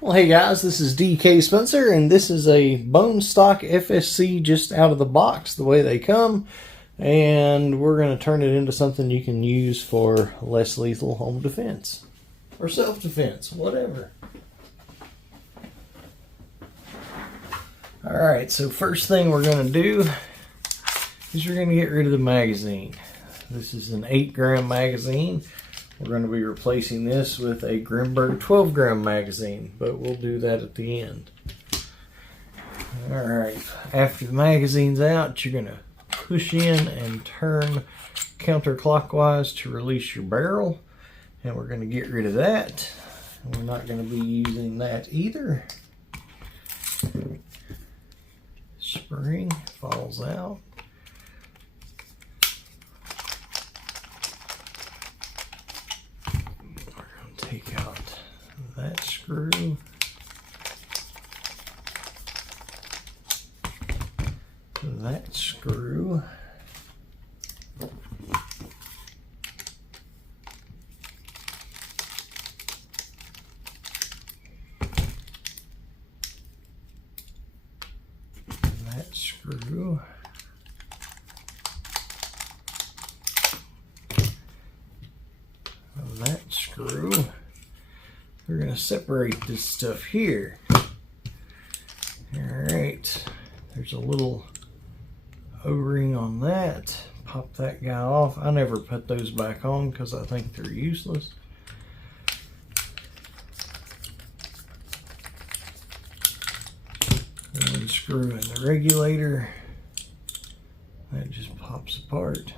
Well, hey guys, this is DK Spencer, and this is a bone stock FSC just out of the box, the way they come. And we're going to turn it into something you can use for less lethal home defense or self-defense, whatever. Alright, so first thing we're going to do is we're going to get rid of the magazine. This is an 8-gram magazine. We're going to be replacing this with a Grimberg 12-gram magazine, but we'll do that at the end. Alright, after the magazine's out, you're going to push in and turn counterclockwise to release your barrel. And we're going to get rid of that. And we're not going to be using that either. Spring falls out. Take out that screw. That screw. That screw. That screw. We're going to separate this stuff here. Alright, there's a little O-ring on that. Pop that guy off. I never put those back on because I think they're useless. And screw in the regulator. That just pops apart.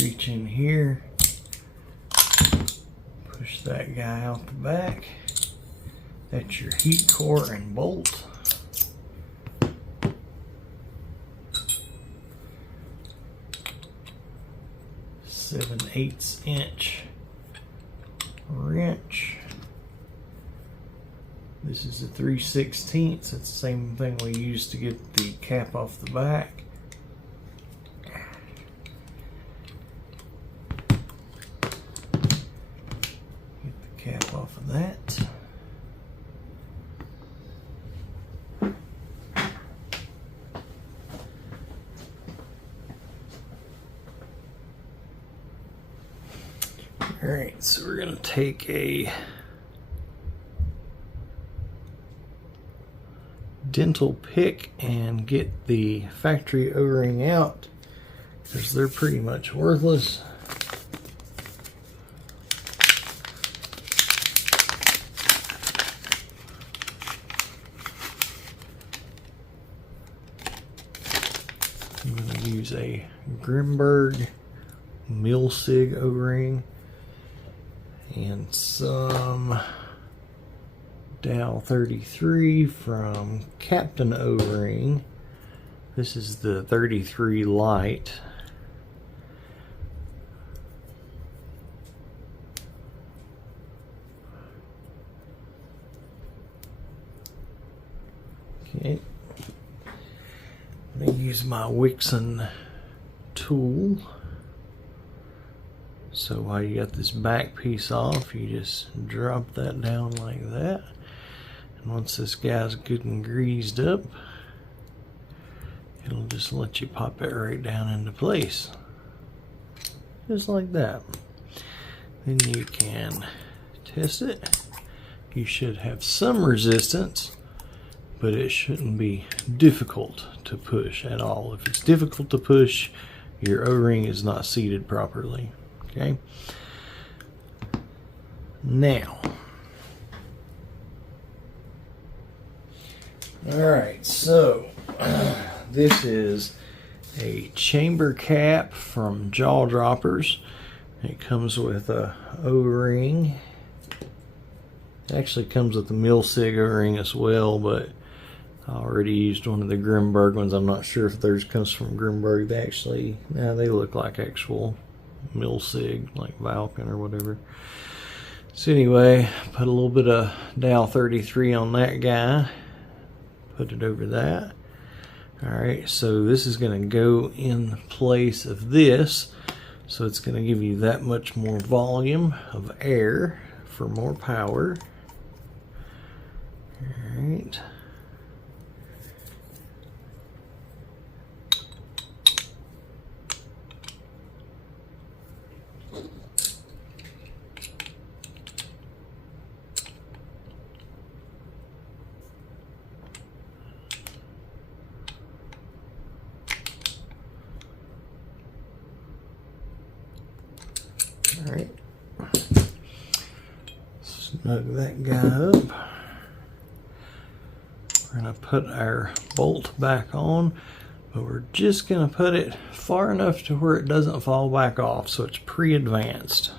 Reach in here, push that guy out the back. That's your heat core and bolt. (7/8" wrench. This is a 3/16. It's the same thing we used to get the cap off the back. Cap off of that. Alright, so we're going to take a dental pick and get the factory O-ring out because they're pretty much worthless. I'm going to use a Grimberg Mil-Sig O-ring and some Dow 33 from Captain O-ring. This is the 33 light. Okay. I'm going to use my Wixon tool. So while you got this back piece off, you just drop that down like that. And once this guy's good and greased up, it'll just let you pop it right down into place. Just like that. Then you can test it. You should have some resistance, but it shouldn't be difficult to push at all. If it's difficult to push, your O-ring is not seated properly. Okay. Now, alright, so this is a chamber cap from Jaw Droppers. It comes with a O-ring. It actually comes with the Mil-Sig O-ring as well, but I already used one of the Grimberg ones. I'm not sure if theirs comes from Grimberg. They actually, they look like actual mil-sig, like Vulcan or whatever. So anyway, put a little bit of Dow 33 on that guy. Put it over that. Alright, so this is going to go in place of this. So it's going to give you that much more volume of air for more power. Alright. Alright, snug that guy up. We're going to put our bolt back on, but we're just going to put it far enough to where it doesn't fall back off, so it's pre-advanced.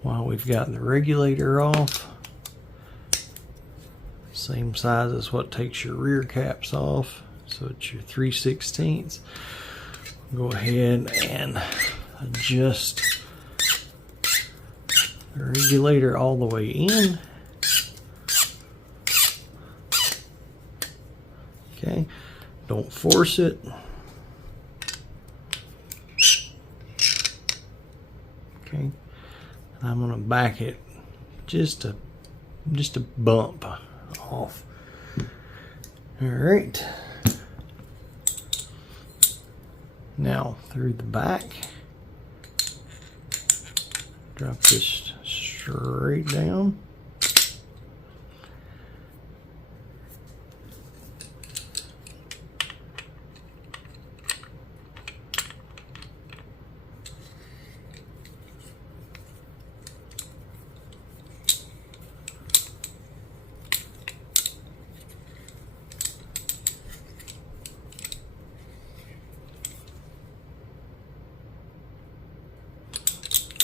While we've got the regulator off, same size as what takes your rear caps off, so it's your 3/16. Go ahead and adjust the regulator all the way in. Okay, don't force it. Okay, I'm going to back it just a bump off. All right. Now through the back, drop this straight down.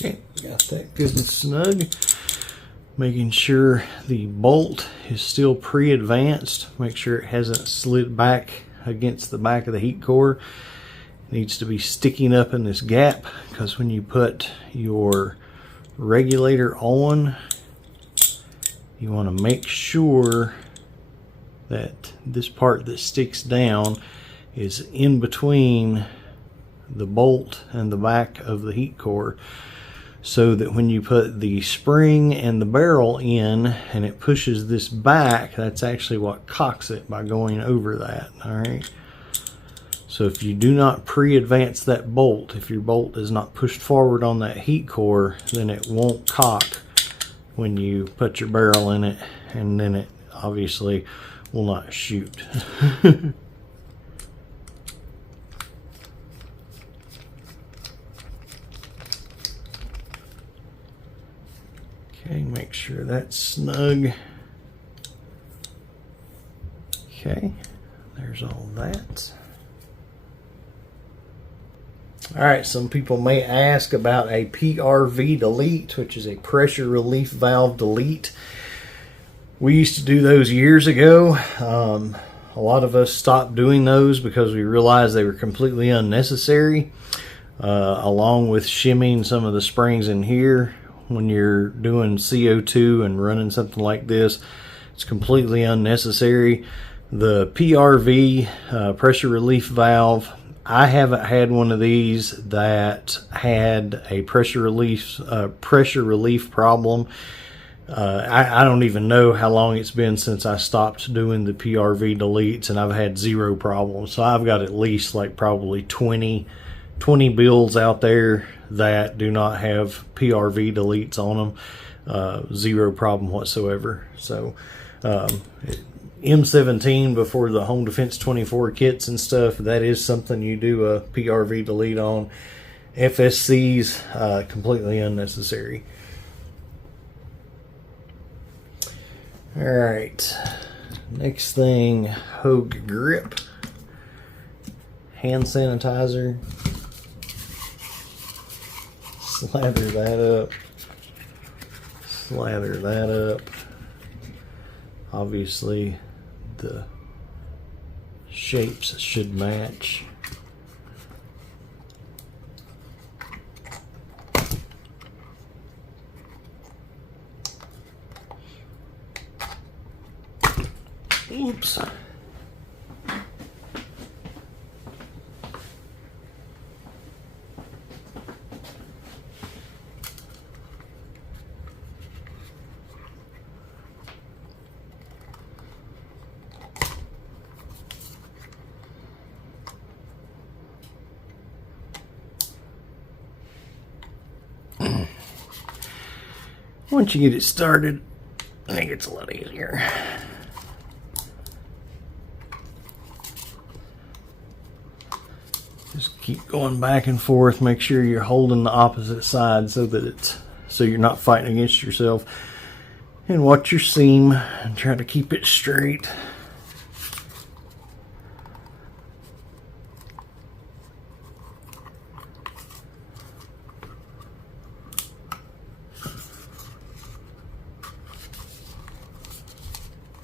Okay, got that good and snug. Making sure the bolt is still pre-advanced. Make sure it hasn't slid back against the back of the heat core. It needs to be sticking up in this gap, because when you put your regulator on, you want to make sure that this part that sticks down is in between the bolt and the back of the heat core, so that when you put the spring and the barrel in and it pushes this back, that's actually what cocks it by going over that. All right, so if you do not pre-advance that bolt, if your bolt is not pushed forward on that heat core, then it won't cock when you put your barrel in it, and then it obviously will not shoot. Okay, make sure that's snug. Okay, there's all that. Alright, some people may ask about a PRV delete, which is a pressure relief valve delete. We used to do those years ago. A lot of us stopped doing those because we realized they were completely unnecessary, along with shimming some of the springs in here. When you're doing CO2 and running something like this, it's completely unnecessary. The PRV, pressure relief valve, I haven't had one of these that had a pressure relief problem. I don't even know how long it's been since I stopped doing the PRV deletes, and I've had zero problems. So I've got at least like probably 20 builds out there that do not have PRV deletes on them. Zero problem whatsoever. So M17 before the Home Defense 24 kits and stuff, that is something you do a PRV delete on. FSCs, completely unnecessary. Alright, next thing, Hogue grip, hand sanitizer. Slather that up. Slather that up. Obviously, the shapes should match. Oops. Once you get it started, I think it's a lot easier. Just keep going back and forth. Make sure you're holding the opposite side so that you're not fighting against yourself. And watch your seam and try to keep it straight.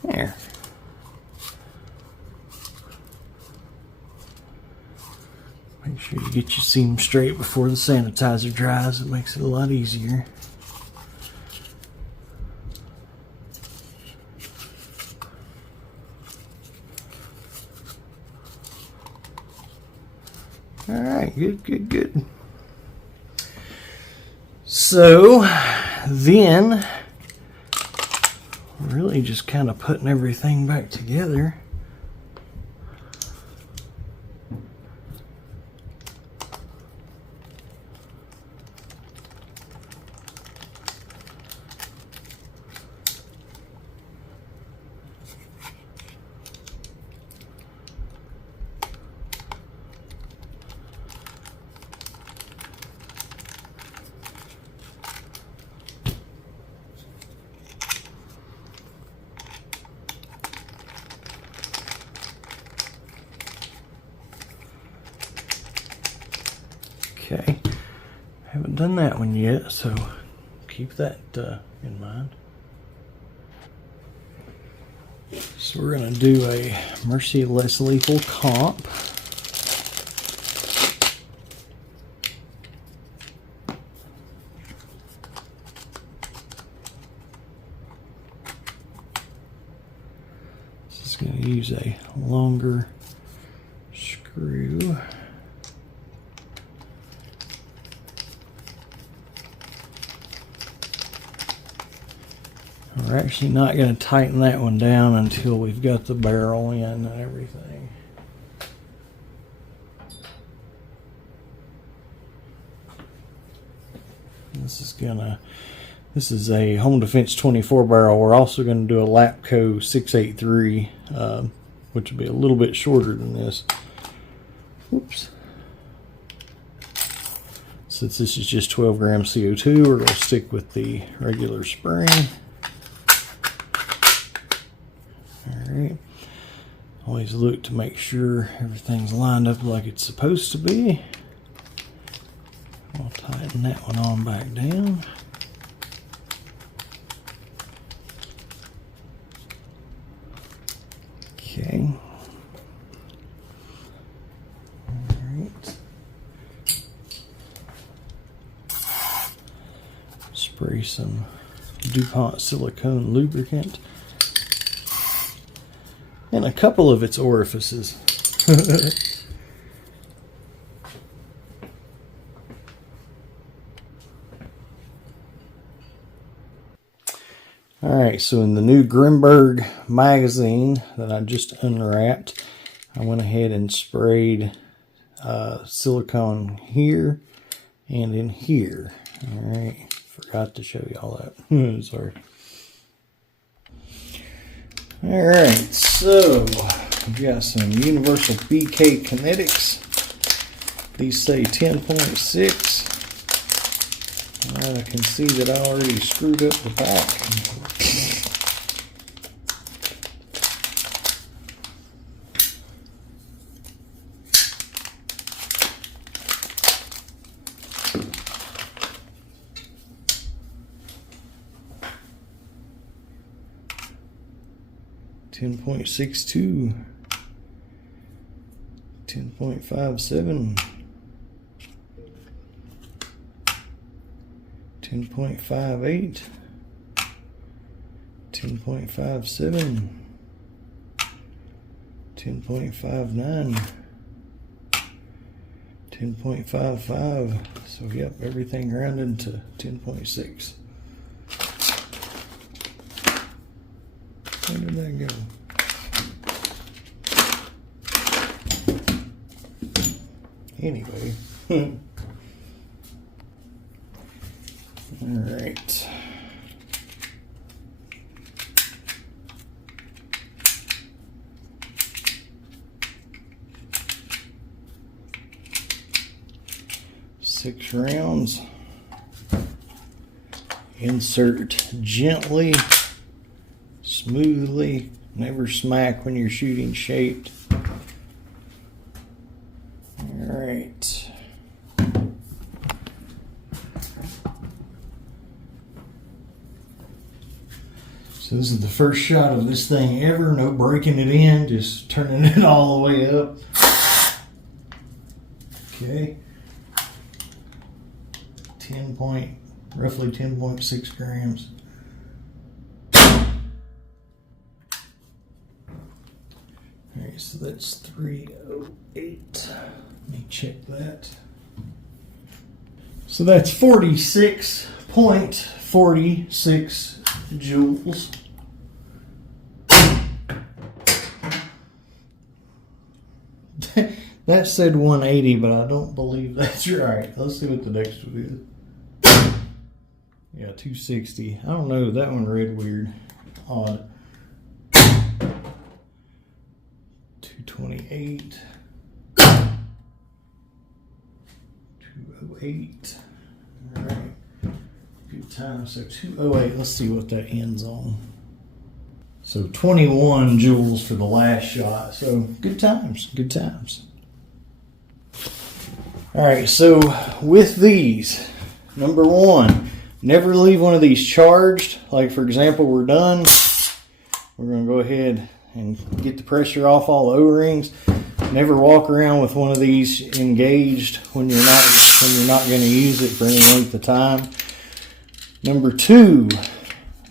There. Make sure you get your seam straight before the sanitizer dries. It makes it a lot easier. Alright, good. So, then, really just kind of putting everything back together. Okay, haven't done that one yet, so keep that in mind. So we're going to do a merciless lethal comp. Just going to use a longer screw. We're actually not going to tighten that one down until we've got the barrel in and everything. This is a Home Defense 24 barrel. We're also going to do a Lapco 683, which will be a little bit shorter than this. Whoops. Since this is just 12 grams CO2, we're going to stick with the regular spring. Alright, always look to make sure everything's lined up like it's supposed to be. I'll tighten that one on back down. Okay. Alright. Spray some DuPont silicone lubricant in a couple of its orifices. Alright, so in the new Grimberg magazine that I just unwrapped, I went ahead and sprayed silicone here and in here. Alright, forgot to show y'all that. Sorry. Alright, so we've got some Universal BK Kinetics. These say 10.6. I can see that I already screwed up the back. 10.62, 10.57, 10.58, 10.57, 10.59, 10.55. So yep, everything rounded to 10.6. Where did that go? Anyway. All right. Six rounds. Insert gently, smoothly, never smack when you're shooting shaped. All right. So this is the first shot of this thing ever, no breaking it in, just turning it all the way up. Okay. Roughly 10.6 grams. Alright, so that's 308. Let me check that. So that's 46.46 joules. That said 180, but I don't believe that's right. Let's see what the next one is. Yeah, 260. I don't know. That one read weird. Odd. 228. 208. All right. Good time. So 208. Let's see what that ends on. So 21 joules for the last shot. So good times. Good times. All right. So with these, number one, never leave one of these charged. Like for example, we're done. We're going to go ahead and get the pressure off all the O-rings. Never walk around with one of these engaged when you're not going to use it for any length of time. Number two,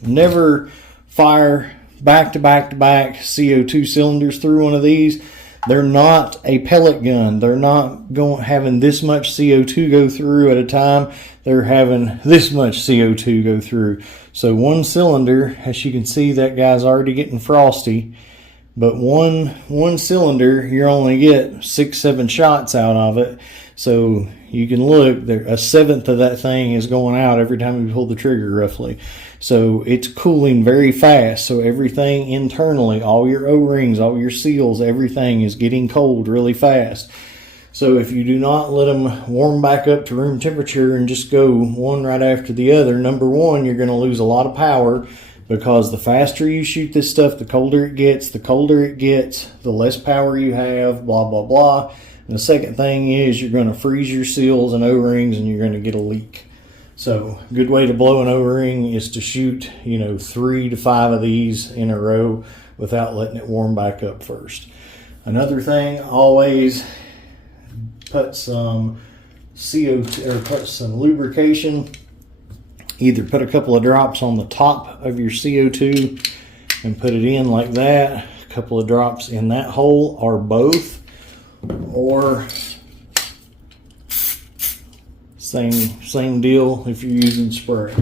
never fire back to back to back CO2 cylinders through one of these. They're not a pellet gun. They're not having this much CO2 go through at a time. They're having this much CO2 go through. So one cylinder, as you can see, that guy's already getting frosty. But one cylinder, you only get 6-7 shots out of it. So you can look, a seventh of that thing is going out every time you pull the trigger roughly. So it's cooling very fast. So everything internally, all your O-rings, all your seals, everything is getting cold really fast. So if you do not let them warm back up to room temperature and just go one right after the other, number one, you're going to lose a lot of power, because the faster you shoot this stuff, the colder it gets, the less power you have, blah, blah, blah. And the second thing is you're going to freeze your seals and O-rings and you're going to get a leak. So a good way to blow an O-ring is to shoot, 3 to 5 of these in a row without letting it warm back up first. Another thing, always put some CO2 or put some lubrication. Either put a couple of drops on the top of your CO2 and put it in like that, a couple of drops in that hole, or both, or same deal if you're using spray.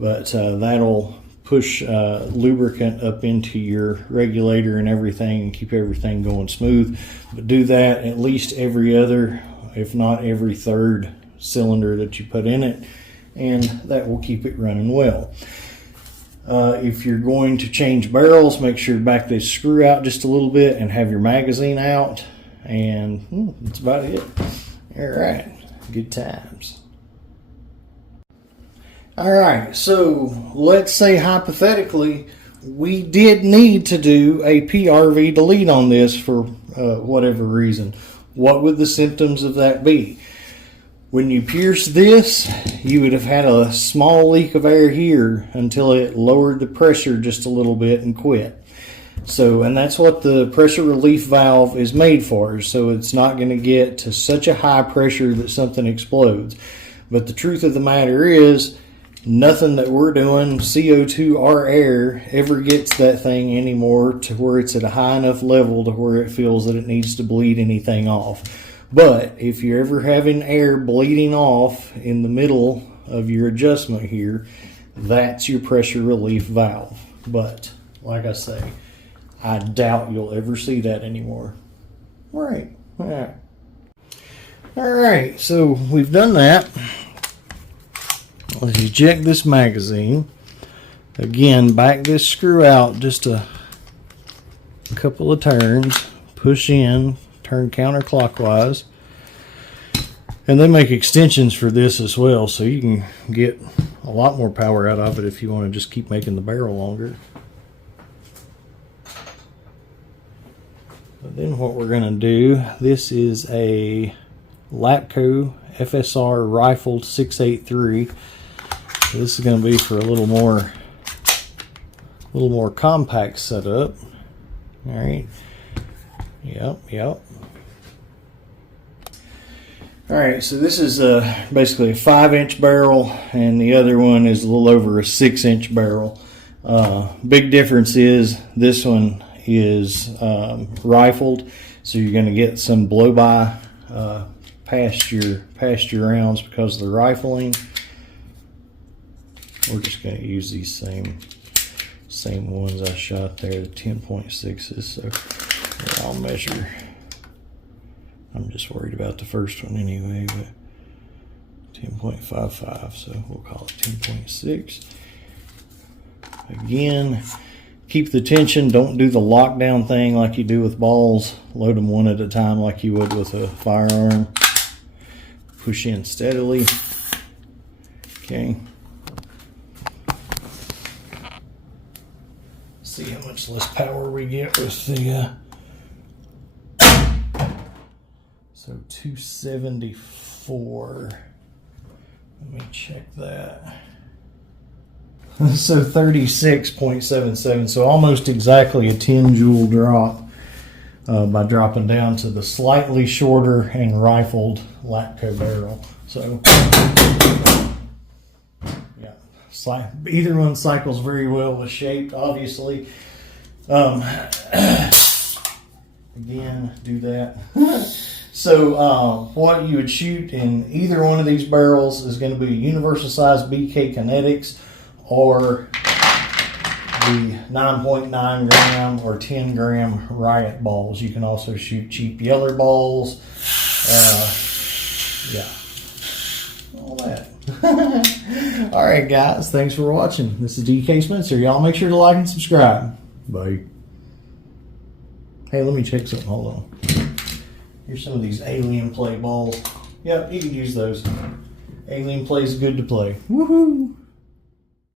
But that'll push lubricant up into your regulator and everything and keep everything going smooth. But do that at least every other, if not every third cylinder that you put in it, and that will keep it running well. If you're going to change barrels, make sure to back this screw out just a little bit and have your magazine out, and that's about it. All right, good times. All right, so let's say hypothetically we did need to do a PRV delete on this for whatever reason. What would the symptoms of that be? When you pierce this, you would have had a small leak of air here until it lowered the pressure just a little bit and quit. So, and that's what the pressure relief valve is made for, so it's not going to get to such a high pressure that something explodes. But the truth of the matter is, nothing that we're doing, CO2 or air, ever gets that thing anymore to where it's at a high enough level to where it feels that it needs to bleed anything off. But if you're ever having air bleeding off in the middle of your adjustment here, that's your pressure relief valve. But, like I say, I doubt you'll ever see that anymore. Right. Alright, so we've done that. Let's eject this magazine. Again, back this screw out just a couple of turns. Push in, turn counterclockwise. And they make extensions for this as well, so you can get a lot more power out of it if you want to just keep making the barrel longer. But then what we're going to do, this is a Lapco FSR rifled 683. So this is going to be for a little more compact setup. All right. Yep. All right, so this is basically a 5-inch barrel, and the other one is a little over a 6-inch barrel. Big difference is this one is rifled, so you're going to get some blow-by past your rounds because of the rifling. We're just going to use these same ones I shot there, the 10.6s. So I'll measure. I'm just worried about the first one anyway, but 10.55, so we'll call it 10.6. Again, keep the tension. Don't do the lockdown thing like you do with balls. Load them one at a time like you would with a firearm. Push in steadily. Okay. See how much less power we get with the so 274. Let me check that. So 36.77, so almost exactly a 10 joule drop by dropping down to the slightly shorter and rifled Lapco barrel. So yeah, either one cycles very well with shaped, obviously. Again, do that. So what you would shoot in either one of these barrels is going to be universal size BK Kinetics or the 9.9 gram or 10 gram Riot balls. You can also shoot cheap Yeller balls. Yeah, all that. All right, guys, thanks for watching. This is DK Spencer. Y'all make sure to like and subscribe. Bye. Hey, let me check something. Hold on. Here's some of these Alien Play balls. Yep, you can use those. Alien Play is good to play. Woohoo!